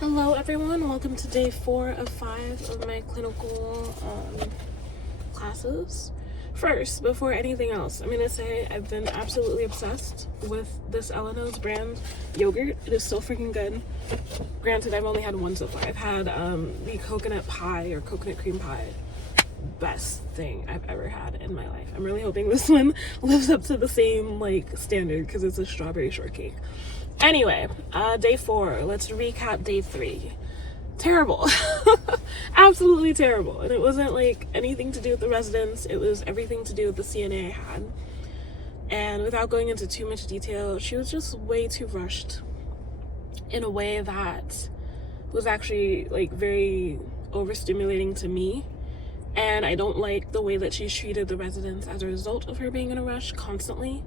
Hello everyone, welcome to day 4 of 5 of my clinical classes. First, before anything else, I'm going to say I've been absolutely obsessed with this Eleanor's brand yogurt. It is so freaking good. Granted, I've only had one so far. I've had the coconut pie or coconut cream pie. Best thing I've ever had in my life. I'm really hoping this one lives up to the same standard because it's a strawberry shortcake. Anyway, day 4. Let's recap day 3. Terrible. Absolutely terrible. And it wasn't anything to do with the residents. It was everything to do with the CNA I had. And without going into too much detail, she was just way too rushed in a way that was actually very overstimulating to me. And I don't like the way that she's treated the residents as a result of her being in a rush constantly.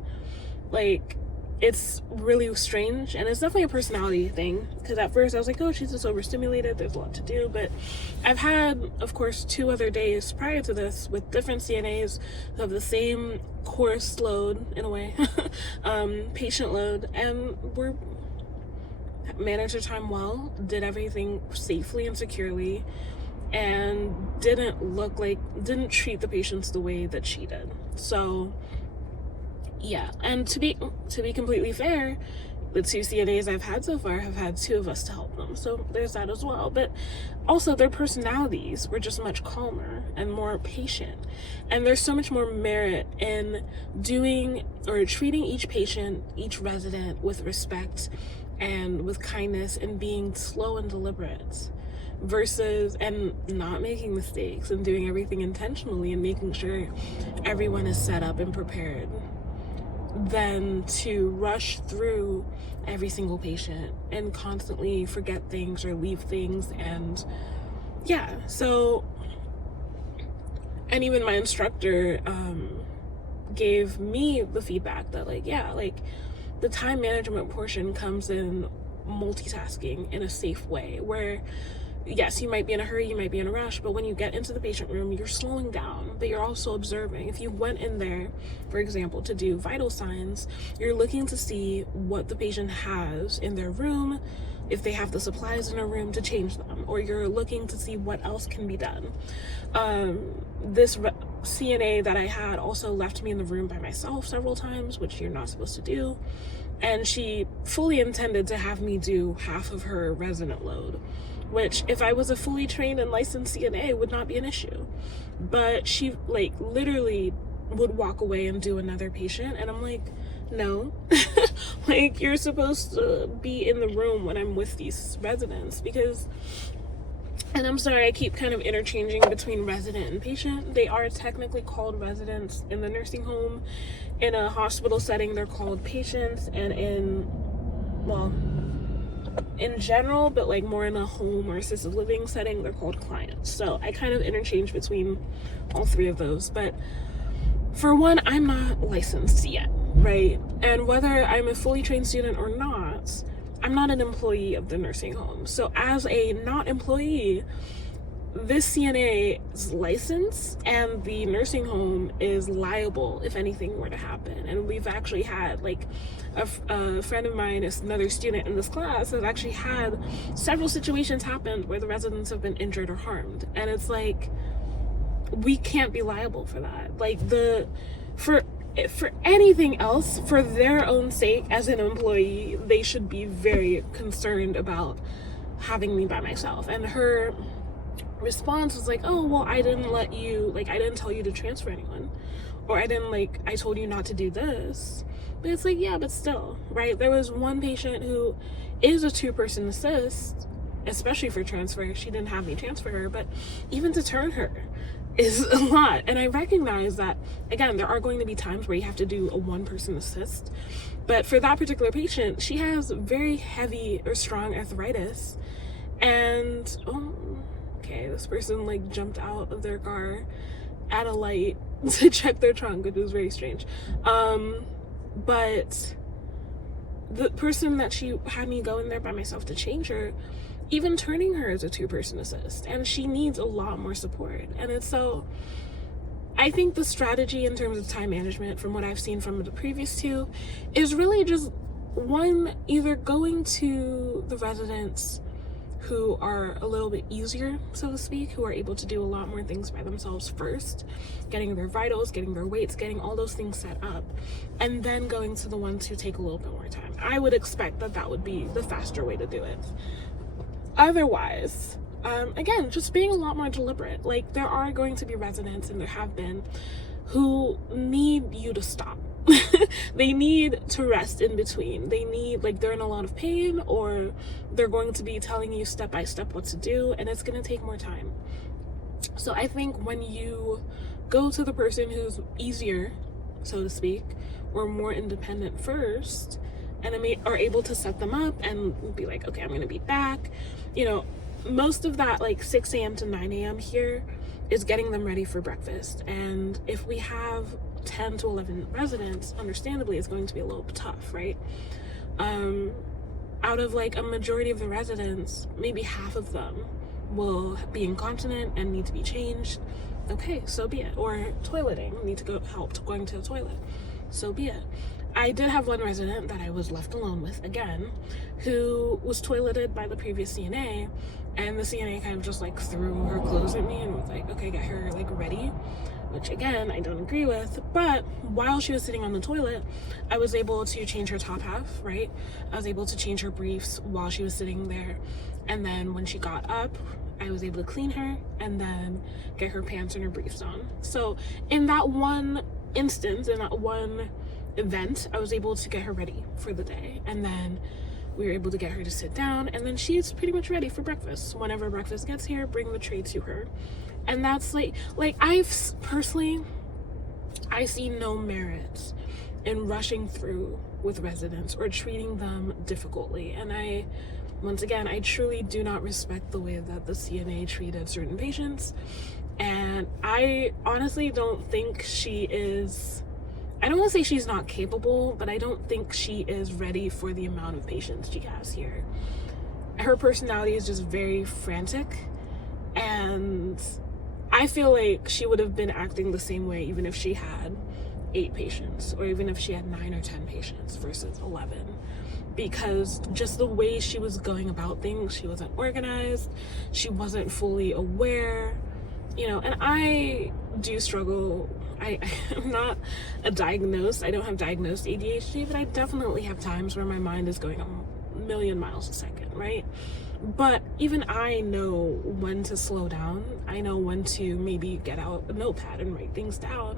It's really strange, and it's definitely a personality thing, because at first I was like, oh, she's just overstimulated, there's a lot to do. But I've had, of course, 2 other days prior to this with different CNAs who have the same course load, in a way, patient load, and we're managed their time well, did everything safely and securely, and didn't treat the patients the way that she did. So yeah, and to be completely fair, the 2 CNAs I've had so far have had 2 of us to help them, so there's that as well. But also their personalities were just much calmer and more patient, and there's so much more merit in doing or treating each patient, each resident, with respect and with kindness, and being slow and deliberate versus and not making mistakes and doing everything intentionally and making sure everyone is set up and prepared, than to rush through every single patient and constantly forget things or leave things. And and even my instructor gave me the feedback that the time management portion comes in multitasking in a safe way, where yes, you might be in a hurry, you might be in a rush, but when you get into the patient room, you're slowing down, but you're also observing. If you went in there, for example, to do vital signs, you're looking to see what the patient has in their room, if they have the supplies in a room to change them, or you're looking to see what else can be done. This CNA that I had also left me in the room by myself several times, which you're not supposed to do, and she fully intended to have me do half of her resident load, which if I was a fully trained and licensed CNA would not be an issue. But she literally would walk away and do another patient, and I'm like, no. You're supposed to be in the room when I'm with these residents, because, and I'm sorry, I keep kind of interchanging between resident and patient. They are technically called residents in the nursing home. In a hospital setting, they're called patients, and in general, but more in a home or assisted living setting, they're called clients. So I kind of interchange between all 3 of those. But for one, I'm not licensed yet, right? And whether I'm a fully trained student or not, I'm not an employee of the nursing home. So as a not employee, this CNA is licensed, and the nursing home is liable if anything were to happen. And we've actually had a friend of mine, is another student in this class, has actually had several situations happen where the residents have been injured or harmed, and it's we can't be liable for that. For anything else, for their own sake as an employee, they should be very concerned about having me by myself. And her response was oh, well, I didn't tell you to transfer anyone, or I told you not to do this. But it's yeah, but still, right? There was one patient who is a 2-person assist, especially for transfer. She didn't have me transfer her, but even to turn her is a lot. And I recognize that, again, there are going to be times where you have to do a 1-person assist, but for that particular patient, she has very heavy or strong arthritis, and this person jumped out of their car at a light to check their trunk, which was very strange. But the person that she had me go in there by myself to change her, even turning her is a 2-person assist, and she needs a lot more support. And it's so, I think the strategy in terms of time management, from what I've seen from the previous 2, is really just one, either going to the residents who are a little bit easier, so to speak, who are able to do a lot more things by themselves first, getting their vitals, getting their weights, getting all those things set up, and then going to the ones who take a little bit more time. I would expect that that would be the faster way to do it. Otherwise, again, just being a lot more deliberate. Like, there are going to be residents, and there have been, who need you to stop. They need to rest in between. They need, like, they're in a lot of pain, or they're going to be telling you step by step what to do, and it's going to take more time. So I think when you go to the person who's easier, so to speak, or more independent first, and are able to set them up and be like, okay, I'm going to be back. You know, most of that, like 6 a.m. to 9 a.m. here is getting them ready for breakfast. And if we have 10 to 11 residents, understandably, it's going to be a little tough, right? Out of like a majority of the residents, maybe half of them will be incontinent and need to be changed. Okay, so be it. Or toileting, need to go help going to the toilet. So be it. I did have one resident that I was left alone with again, who was toileted by the previous CNA, and the CNA kind of just like threw her clothes at me and was like, okay, get her like ready, which again, I don't agree with. But while she was sitting on the toilet, I was able to change her top half, right? I was able to change her briefs while she was sitting there. And then when she got up, I was able to clean her and then get her pants and her briefs on. So in that one instance, in that one event, I was able to get her ready for the day, and then we were able to get her to sit down, and then she's pretty much ready for breakfast. Whenever breakfast gets here, bring the tray to her. And that's like I've personally, I see no merit in rushing through with residents or treating them difficultly. And once again, I truly do not respect the way that the CNA treated certain patients, and I honestly don't think she is, I don't want to say she's not capable, but I don't think she is ready for the amount of patients she has here. Her personality is just very frantic, and I feel like she would have been acting the same way even if she had 8 patients, or even if she had 9 or 10 patients versus 11. Because just the way she was going about things, she wasn't organized, she wasn't fully aware, you know. And I do struggle. I'm not I don't have diagnosed ADHD, but I definitely have times where my mind is going a million miles a second, right? But even I know when to slow down. I know when to maybe get out a notepad and write things down,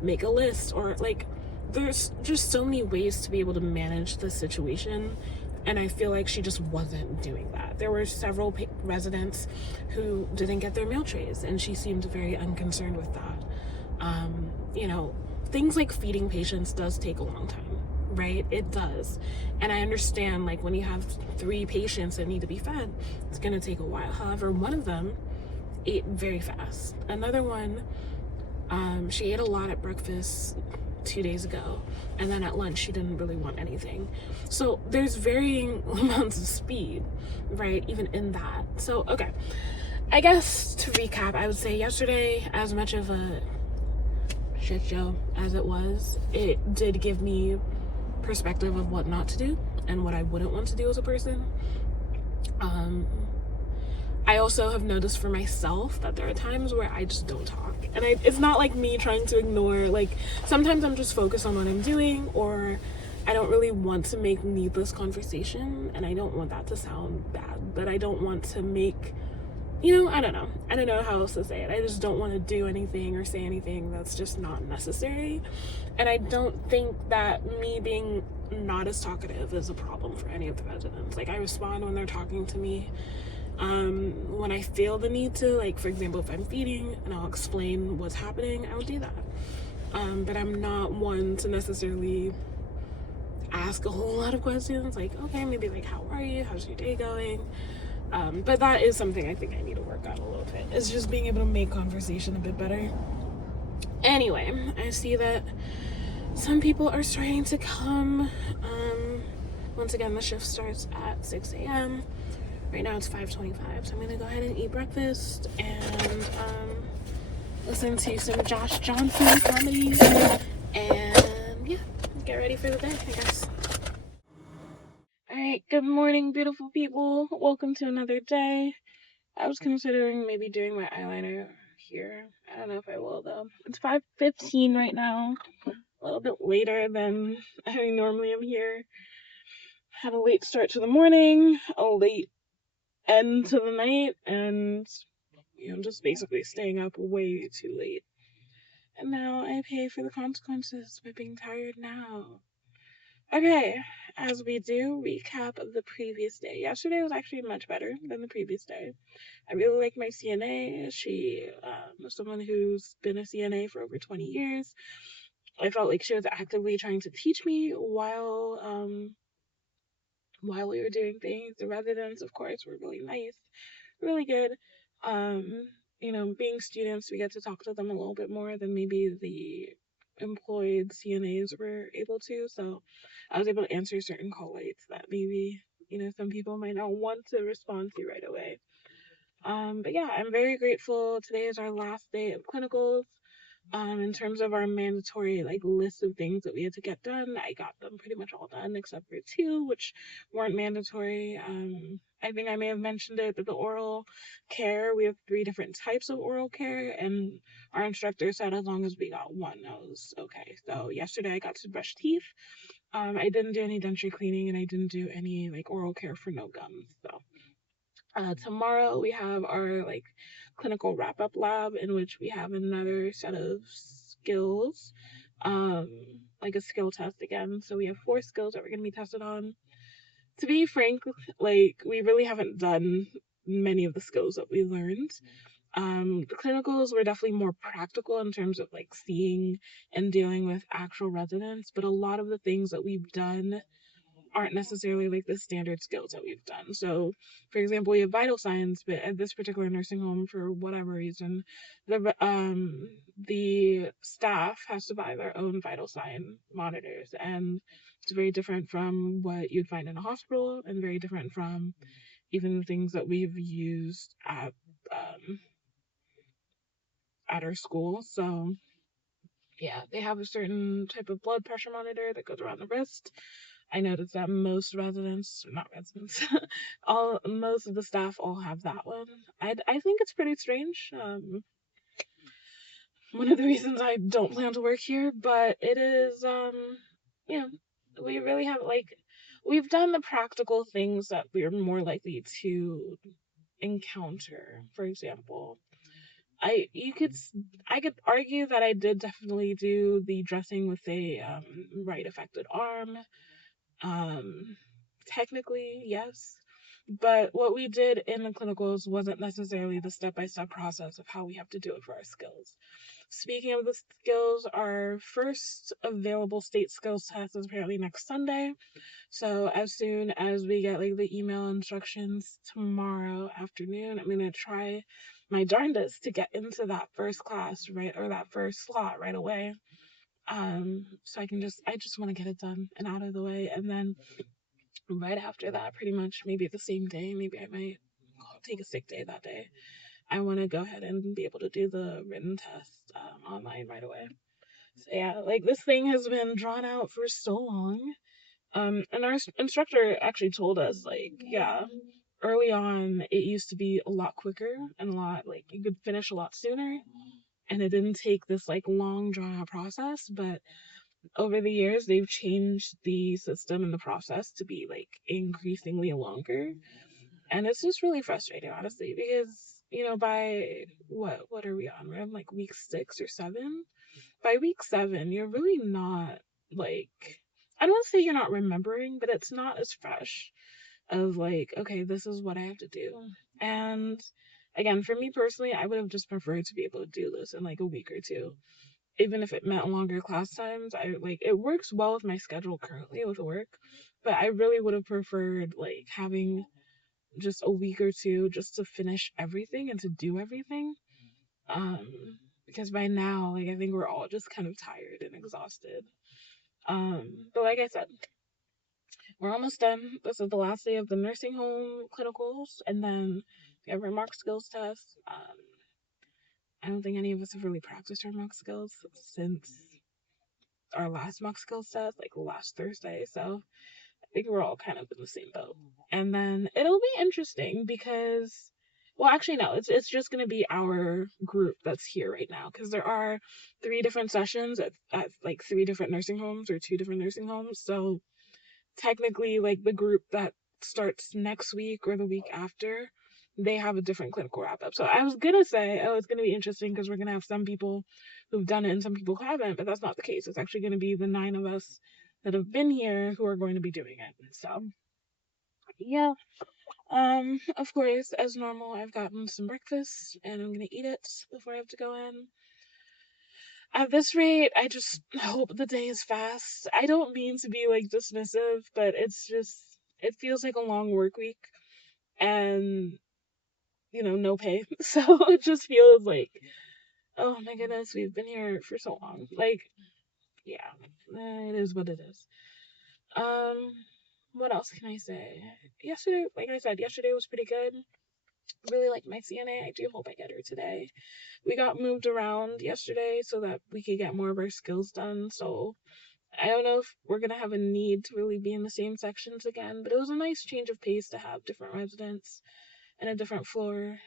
make a list, or like, there's just so many ways to be able to manage the situation, and I feel like she just wasn't doing that. There were several residents who didn't get their meal trays, and she seemed very unconcerned with that. You know, things like feeding patients does take a long time, right? It does. And I understand, like, when you have 3 patients that need to be fed, it's gonna take a while. However, one of them ate very fast. Another one, she ate a lot at breakfast 2 days ago, and then at lunch she didn't really want anything. So there's varying amounts of speed, right, even in that. So okay, I guess to recap, I would say yesterday, as much of a shit show as it was, it did give me perspective of what not to do and what I wouldn't want to do as a person. I also have noticed for myself that there are times where I just don't talk, and it's not like me trying to ignore, like, sometimes I'm just focused on what I'm doing, or I don't really want to make needless conversation, and I don't want that to sound bad, but I don't want to make, you know, I don't know how else to say it. I just don't want to do anything or say anything that's just not necessary. And I don't think that me being not as talkative is a problem for any of the residents. Like, I respond when they're talking to me. When I feel the need to, like, for example, if I'm feeding and I'll explain what's happening, I will do that. But I'm not one to necessarily ask a whole lot of questions, like, okay, maybe like, how are you? How's your day going? But that is something I think I need to work on a little bit. It's just being able to make conversation a bit better. Anyway, I see that some people are starting to come. Once again, the shift starts at 6 a.m. Right now it's 5:25, so I'm gonna go ahead and eat breakfast and listen to some Josh Johnson comedies, and yeah, get ready for the day, I guess. Alright, Alright, good morning, beautiful people. Welcome to another day. I was considering maybe doing my eyeliner here. I don't know if I will though. It's 5:15 right now. A little bit later than I normally am here. Had a late start to the morning, a late end to the night, and just basically staying up way too late. And now I pay for the consequences by being tired now. Okay, as we do, recap of the previous day. Yesterday was actually much better than the previous day. I really like my CNA. She was someone who's been a CNA for over 20 years. I felt like she was actively trying to teach me while we were doing things. The residents, of course, were really nice, really good. Being students, we get to talk to them a little bit more than maybe the employed CNAs were able to. So I was able to answer certain call lights that maybe, some people might not want to respond to right away. But yeah, I'm very grateful. Today is our last day of clinicals. In terms of our mandatory list of things that we had to get done, I got them pretty much all done except for two, which weren't mandatory. I think I may have mentioned it, but the oral care, we have 3 different types of oral care, and our instructor said as long as we got one, I was okay. So yesterday I got to brush teeth. I didn't do any denture cleaning, and I didn't do any oral care for no gums. So tomorrow we have our clinical wrap up lab in which we have another set of skills, like a skill test again. So we have 4 skills that we're going to be tested on. To be frank, we really haven't done many of the skills that we learned. The clinicals were definitely more practical in terms of seeing and dealing with actual residents, but a lot of the things that we've done aren't necessarily the standard skills that we've done. So, for example, we have vital signs, but at this particular nursing home, for whatever reason, the staff has to buy their own vital sign monitors, and it's very different from what you'd find in a hospital, and very different from even the things that we've used at our school. So yeah, they have a certain type of blood pressure monitor that goes around the wrist. I noticed that most residents, not residents, most of the staff all have that one. I think it's pretty strange. One of the reasons I don't plan to work here, but it is, we really have we've done the practical things that we're more likely to encounter. For example, I could argue that I did definitely do the dressing with a right affected arm. Technically, yes. But what we did in the clinicals wasn't necessarily the step-by-step process of how we have to do it for our skills. Speaking of the skills, our first available state skills test is apparently next Sunday. So as soon as we get the email instructions tomorrow afternoon, I'm gonna try my darndest to get into that first class, right, or that first slot right away. So I just want to get it done and out of the way, and then right after that, pretty much maybe the same day, maybe I might take a sick day that day. I want to go ahead and be able to do the written test online right away. So yeah, this thing has been drawn out for so long. And our instructor actually told us, yeah, early on it used to be a lot quicker and a lot you could finish a lot sooner, and it didn't take this long drawn out process. But over the years, they've changed the system and the process to be increasingly longer, and it's just really frustrating, honestly, because by what are we on? We're on week 6 or 7. By week 7, you're really not I don't want to say you're not remembering, but it's not as fresh of okay, this is what I have to do. And again, for me personally, I would have just preferred to be able to do this in a week or two, even if it meant longer class times. It works well with my schedule currently with work, but I really would have preferred having just a week or two just to finish everything and to do everything. Um, because by now, I think we're all just kind of tired and exhausted. But like I said, we're almost done. This is the last day of the nursing home clinicals, and then we have our mark skills test. I don't think any of us have really practiced our mark skills since our last mock skills test, last Thursday. So think we're all kind of in the same boat. And then it'll be interesting because, well, actually, no, it's just going to be our group that's here right now, because there are 3 different sessions at like 3 different nursing homes or 2 different nursing homes. So technically, like, the group that starts next week or the week after, they have a different clinical wrap up. So I was gonna say, oh, it's gonna be interesting because we're gonna have some people who've done it and some people who haven't, but that's not the case. It's actually gonna be the 9 of us that have been here who are going to be doing it. So yeah. Of course, as normal, I've gotten some breakfast and I'm gonna eat it before I have to go in. At this rate, I just hope the day is fast. I don't mean to be like dismissive, but it's just, it feels like a long work week and, no pay. So it just feels like, oh my goodness, we've been here for so long. Like, yeah, it is what it is. What else can I say? Yesterday, like I said, yesterday was pretty good. Really like my CNA. I do hope I get her today. We got moved around yesterday so that we could get more of our skills done. So I don't know if we're gonna have a need to really be in the same sections again, but it was a nice change of pace to have different residents and a different floor.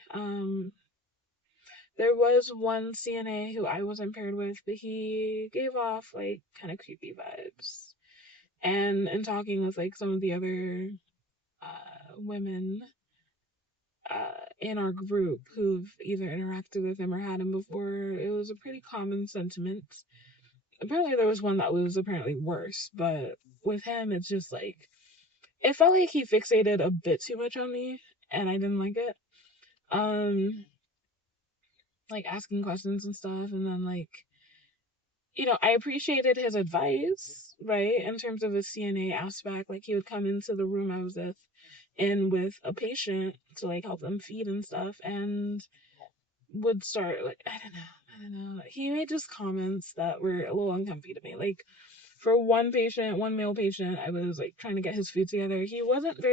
There was one CNA who I wasn't paired with, but he gave off like kind of creepy vibes. And in talking with like some of the other women in our group who've either interacted with him or had him before, it was a pretty common sentiment. Apparently there was one that was apparently worse, but with him it's just like, it felt like he fixated a bit too much on me and I didn't like it. Like asking questions and stuff, and then like, I appreciated his advice, right, in terms of the CNA aspect. Like, he would come into the room I was with a patient to like help them feed and stuff, and would start like, I don't know. He made just comments that were a little uncomfy to me. Like, for one male patient, I was like trying to get his food together. He wasn't,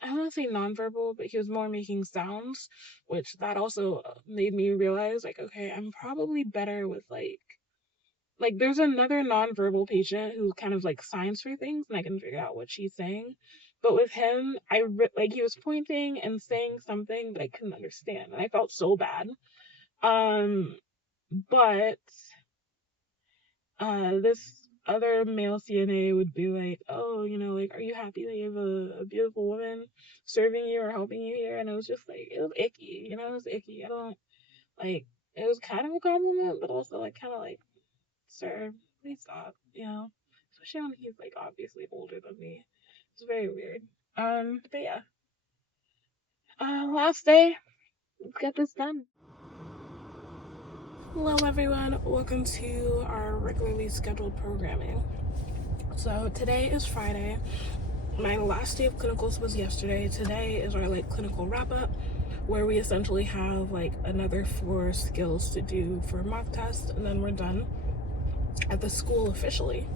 I don't want to say nonverbal, but he was more making sounds, which that also made me realize, like, okay, I'm probably better with like there's another nonverbal patient who kind of like signs for things and I can figure out what she's saying. But with him, like, he was pointing and saying something that I couldn't understand, and I felt so bad. But this other male CNA would be like, oh, like, are you happy that you have a beautiful woman serving you or helping you here? And it was just like, it was icky, it was icky. I don't, like, it was kind of a compliment, but also like kind of like, sir, please stop, especially when he's like obviously older than me. It's very weird. But yeah, last day, let's get this done. Hello everyone, welcome to our regularly scheduled programming. So today is Friday. My last day of clinicals was yesterday. Today is our like clinical wrap up, where we essentially have like another 4 skills to do for mock test, and then we're done at the school officially.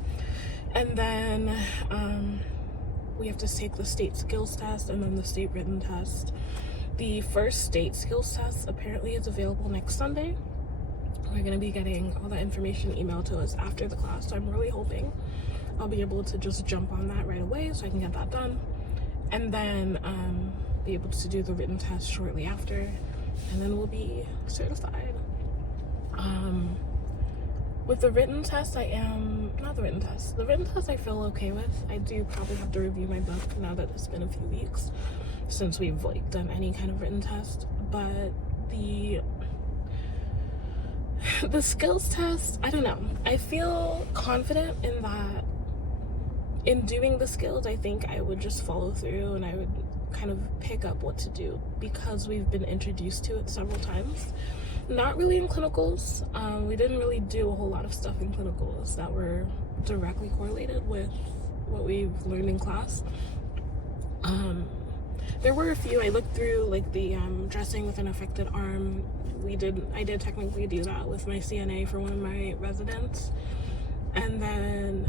And then we have to take the state skills test and then the state written test. The first state skills test apparently is available next Sunday. We're going to be getting all that information emailed to us after the class, so I'm really hoping I'll be able to just jump on that right away so I can get that done, and then be able to do the written test shortly after, and then we'll be certified. With the written test, the written test I feel okay with. I do probably have to review my book now that it's been a few weeks since we've like done any kind of written test, but the skills test, I don't know. I feel confident in that. In doing the skills, I think I would just follow through and I would kind of pick up what to do because we've been introduced to it several times. Not really in clinicals. We didn't really do a whole lot of stuff in clinicals that were directly correlated with what we've learned in class. There were a few. I looked through like the dressing with an affected arm. I did technically do that with my CNA for one of my residents, and then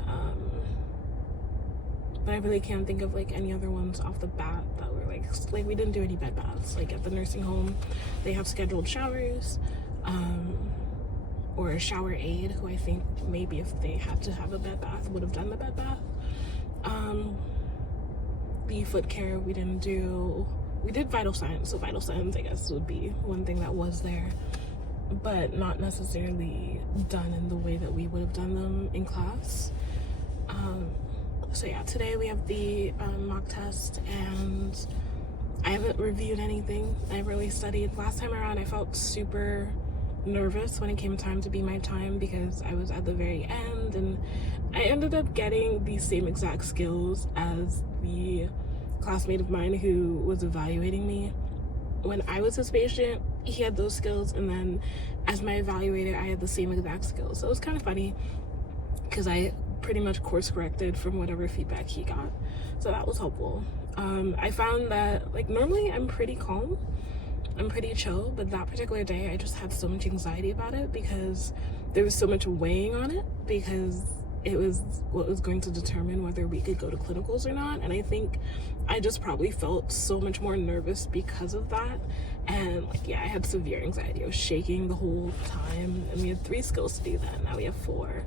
but I really can't think of like any other ones off the bat that were like we didn't do any bed baths. Like at the nursing home, they have scheduled showers, or a shower aide who I think maybe if they had to have a bed bath would have done the bed bath. The foot care we didn't do. We did vital signs, so vital signs I guess would be one thing that was there, but not necessarily done in the way that we would have done them in class. So yeah, today we have the mock test, and I haven't reviewed anything. I haven't really studied. Last time around I felt super nervous when it came time to be my time because I was at the very end, and I ended up getting the same exact skills as the classmate of mine who was evaluating me. When I was his patient, he had those skills, and then as my evaluator I had the same exact skills. So it was kind of funny because I pretty much course corrected from whatever feedback he got, so that was helpful. I found that like normally I'm pretty calm, I'm pretty chill, but that particular day I just had so much anxiety about it because there was so much weighing on it, because it was what was going to determine whether we could go to clinicals or not. And I think I just probably felt so much more nervous because of that. And like, yeah, I had severe anxiety. I was shaking the whole time, and we had 3 skills to do that. Now we have 4.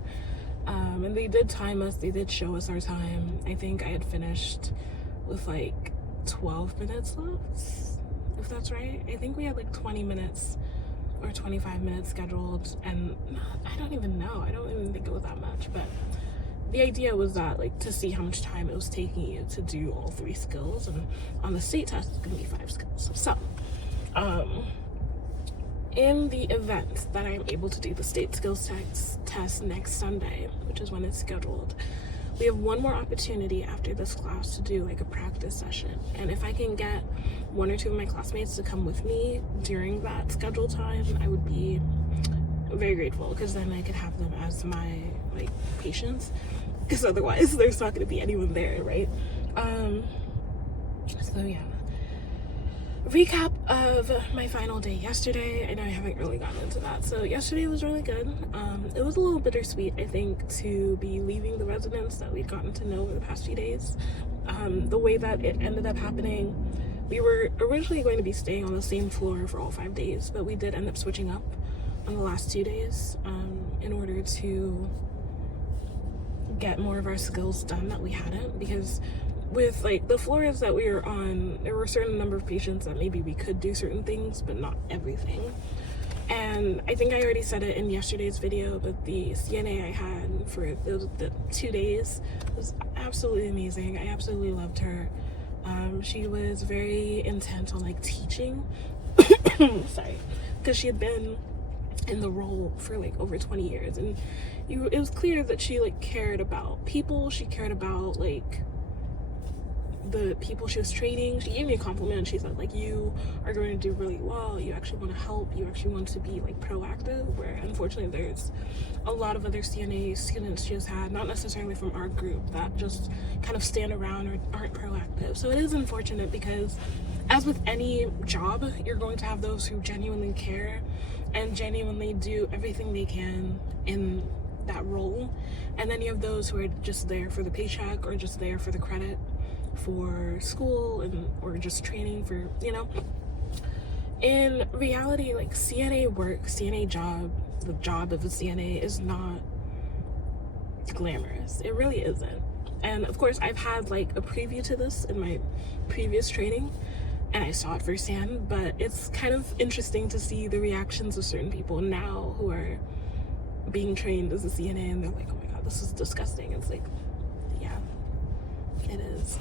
And they did time us, they did show us our time. I think I had finished with like 12 minutes left, if that's right. I think we had like 20 minutes or 25 minutes scheduled, and I don't even know. I don't even think it was that much, but the idea was that like to see how much time it was taking you to do all 3 skills, and on the state test it's gonna be 5 skills. So in the event that I'm able to do the state skills test next Sunday, which is when it's scheduled, we have one more opportunity after this class to do like a practice session. And if I can get 1 or 2 of my classmates to come with me during that scheduled time, I would be very grateful, because then I could have them as my like patients, because otherwise there's not going to be anyone there, right? So yeah, recap of my final day yesterday. I know I haven't really gotten into that. So yesterday was really good. It was a little bittersweet, I think, to be leaving the residence that we'd gotten to know over the past few days. The way that it ended up happening, we were originally going to be staying on the same floor for all 5 days, but we did end up switching up on the last 2 days in order to get more of our skills done that we hadn't, because with like the floors that we were on, there were a certain number of patients that maybe we could do certain things, but not everything. And I think I already said it in yesterday's video, but the CNA I had for the 2 days was absolutely amazing. I absolutely loved her. She was very intent on like teaching, sorry, because she had been in the role for like over 20 years, and it was clear that she like cared about people. She cared about like the people she was training. She gave me a compliment. She said like, you are going to do really well, you actually want to help, you actually want to be like proactive, where unfortunately there's a lot of other CNA students she has had, not necessarily from our group, that just kind of stand around or aren't proactive. So it is unfortunate, because as with any job, you're going to have those who genuinely care and genuinely do everything they can in that role, and then you have those who are just there for the paycheck or just there for the credit for school, and or just training for, you know. In reality, like CNA work, CNA job, the job of a CNA is not glamorous. It really isn't. And of course I've had like a preview to this in my previous training, and I saw it firsthand, but it's kind of interesting to see the reactions of certain people now who are being trained as a CNA, and they're like, oh my god, this is disgusting. It's like, yeah, it is.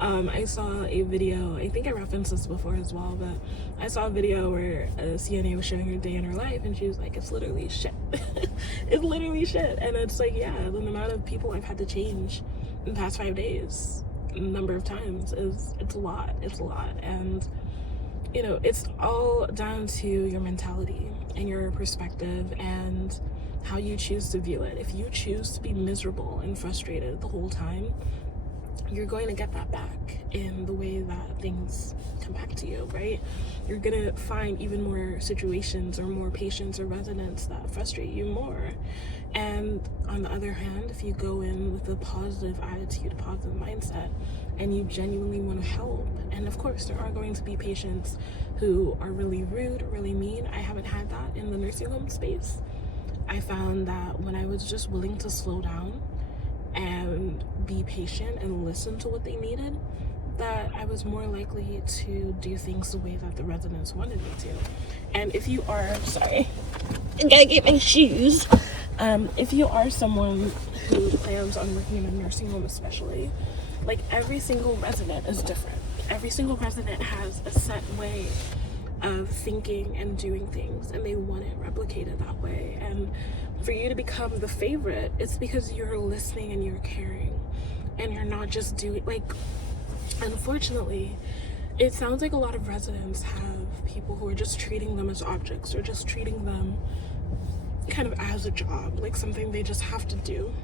I saw a video, I think I referenced this before as well, but I saw a video where a CNA was showing her day in her life, and she was like, it's literally shit. It's literally shit. And it's like, yeah, the amount of people I've had to change in the past 5 days, a number of times, it's a lot. And you know, it's all down to your mentality and your perspective and how you choose to view it. If you choose to be miserable and frustrated the whole time, you're going to get that back in the way that things come back to you, right? You're gonna find even more situations or more patients or residents that frustrate you more. And on the other hand, if you go in with a positive attitude, a positive mindset, and you genuinely want to help, and of course there are going to be patients who are really rude, really mean. I haven't had that in the nursing home space. I found that when I was just willing to slow down and be patient and listen to what they needed, that I was more likely to do things the way that the residents wanted me to. And if you are, sorry, I gotta get my shoes. If you are someone who plans on working in a nursing home especially, like every single resident is different. Every single resident has a set way of thinking and doing things, and they want it replicated that way. And for you to become the favorite, it's because you're listening and you're caring, and you're not just doing, like, unfortunately, it sounds like a lot of residents have people who are just treating them as objects, or just treating them kind of as a job, like something they just have to do.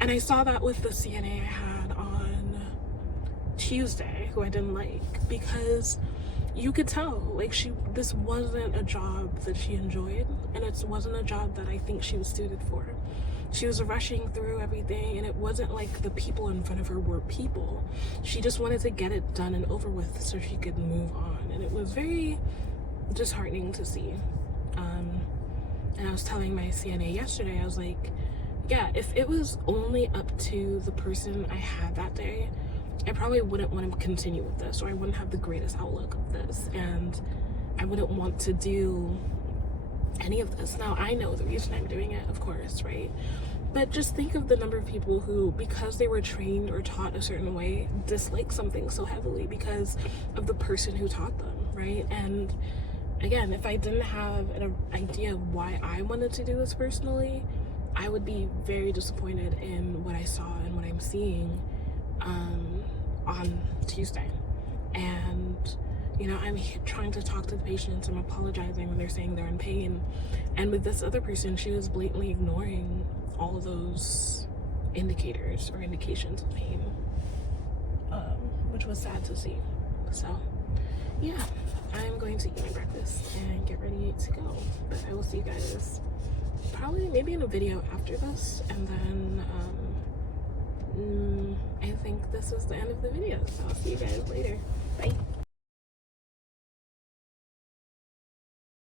And I saw that with the CNA I had on Tuesday, who I didn't like, because you could tell, like, this wasn't a job that she enjoyed, and it wasn't a job that I think she was suited for. She was rushing through everything, and it wasn't like the people in front of her were people. She just wanted to get it done and over with so she could move on, and it was very disheartening to see. And I was telling my CNA yesterday, I was like, yeah, if it was only up to the person I had that day, I probably wouldn't want to continue with this, or I wouldn't have the greatest outlook of this, and I wouldn't want to do any of this. Now, I know the reason I'm doing it, of course, right? But just think of the number of people who, because they were trained or taught a certain way, dislike something so heavily because of the person who taught them, right? And again, if I didn't have an idea of why I wanted to do this personally, I would be very disappointed in what I saw and what I'm seeing on Tuesday. And you know, I'm trying to talk to the patients, I'm apologizing when they're saying they're in pain, and with this other person, she was blatantly ignoring all of those indicators or indications of pain, which was sad to see. So yeah, I'm going to eat my breakfast and get ready to go, but I will see you guys probably maybe in a video after this, and then I think this is the end of the video, so I'll see you guys later. Bye.